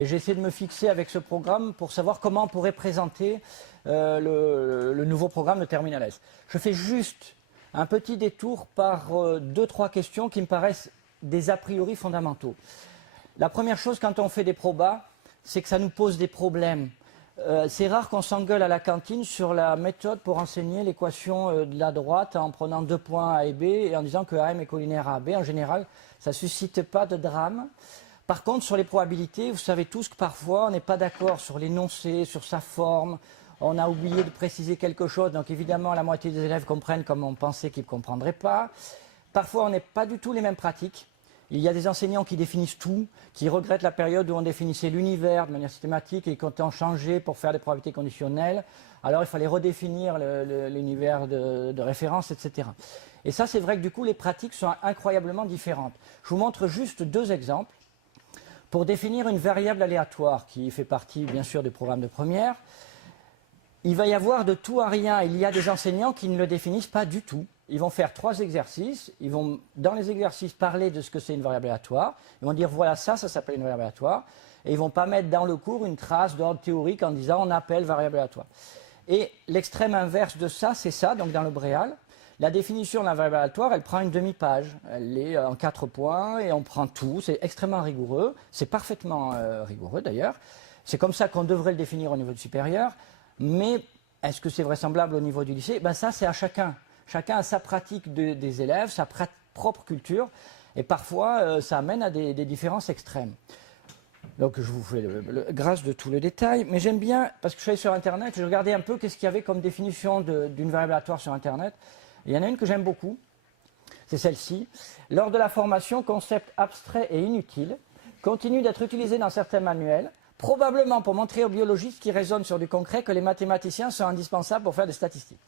Et j'ai essayé de me fixer avec ce programme pour savoir comment on pourrait présenter le nouveau programme de Terminal S. Je fais juste un petit détour par 2-3 questions qui me paraissent des a priori fondamentaux. La première chose quand on fait des probas, c'est que ça nous pose des problèmes. C'est rare qu'on s'engueule à la cantine sur la méthode pour enseigner l'équation de la droite en prenant 2 points A et B et en disant que AM est collinaire à AB. En général, ça ne suscite pas de drame. Par contre, sur les probabilités, vous savez tous que parfois on n'est pas d'accord sur l'énoncé, sur sa forme. On a oublié de préciser quelque chose, donc évidemment la moitié des élèves comprennent comme on pensait qu'ils ne comprendraient pas. Parfois on n'est pas du tout les mêmes pratiques. Il y a des enseignants qui définissent tout, qui regrettent la période où on définissait l'univers de manière systématique et qui ont changé pour faire des probabilités conditionnelles. Alors il fallait redéfinir l'univers de référence, etc. Et ça c'est vrai que du coup les pratiques sont incroyablement différentes. Je vous montre juste 2 exemples. Pour définir une variable aléatoire qui fait partie bien sûr du programme de première, il va y avoir de tout à rien. Il y a des enseignants qui ne le définissent pas du tout. Ils vont faire 3 exercices, ils vont dans les exercices parler de ce que c'est une variable aléatoire, ils vont dire voilà ça s'appelle une variable aléatoire, et ils ne vont pas mettre dans le cours une trace d'ordre théorique en disant on appelle variable aléatoire. Et l'extrême inverse de ça, c'est ça, donc dans le Bréal. La définition de la variable aléatoire, elle prend une demi-page. Elle est en 4 points et on prend tout. C'est extrêmement rigoureux. C'est parfaitement rigoureux d'ailleurs. C'est comme ça qu'on devrait le définir au niveau du supérieur. Mais est-ce que c'est vraisemblable au niveau du lycée? Ben ça, c'est à chacun. Chacun a sa pratique des élèves, sa propre culture. Et parfois, ça amène à des différences extrêmes. Donc je vous fais grâce de tout le détail. Mais j'aime bien, parce que je suis allé sur Internet, je regardais un peu qu'est-ce qu'il y avait comme définition d'une variable aléatoire sur Internet. Il y en a une que j'aime beaucoup, c'est celle-ci. Lors de la formation, concept abstrait et inutile continue d'être utilisé dans certains manuels, probablement pour montrer aux biologistes qui raisonnent sur du concret que les mathématiciens sont indispensables pour faire des statistiques.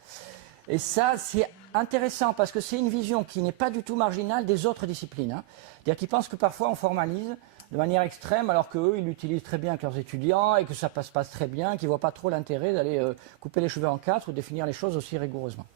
Et ça, c'est intéressant parce que c'est une vision qui n'est pas du tout marginale des autres disciplines. Hein. C'est-à-dire qu'ils pensent que parfois on formalise de manière extrême alors qu'eux, ils l'utilisent très bien avec leurs étudiants et que ça passe très bien, qu'ils ne voient pas trop l'intérêt d'aller couper les cheveux en 4 ou définir les choses aussi rigoureusement.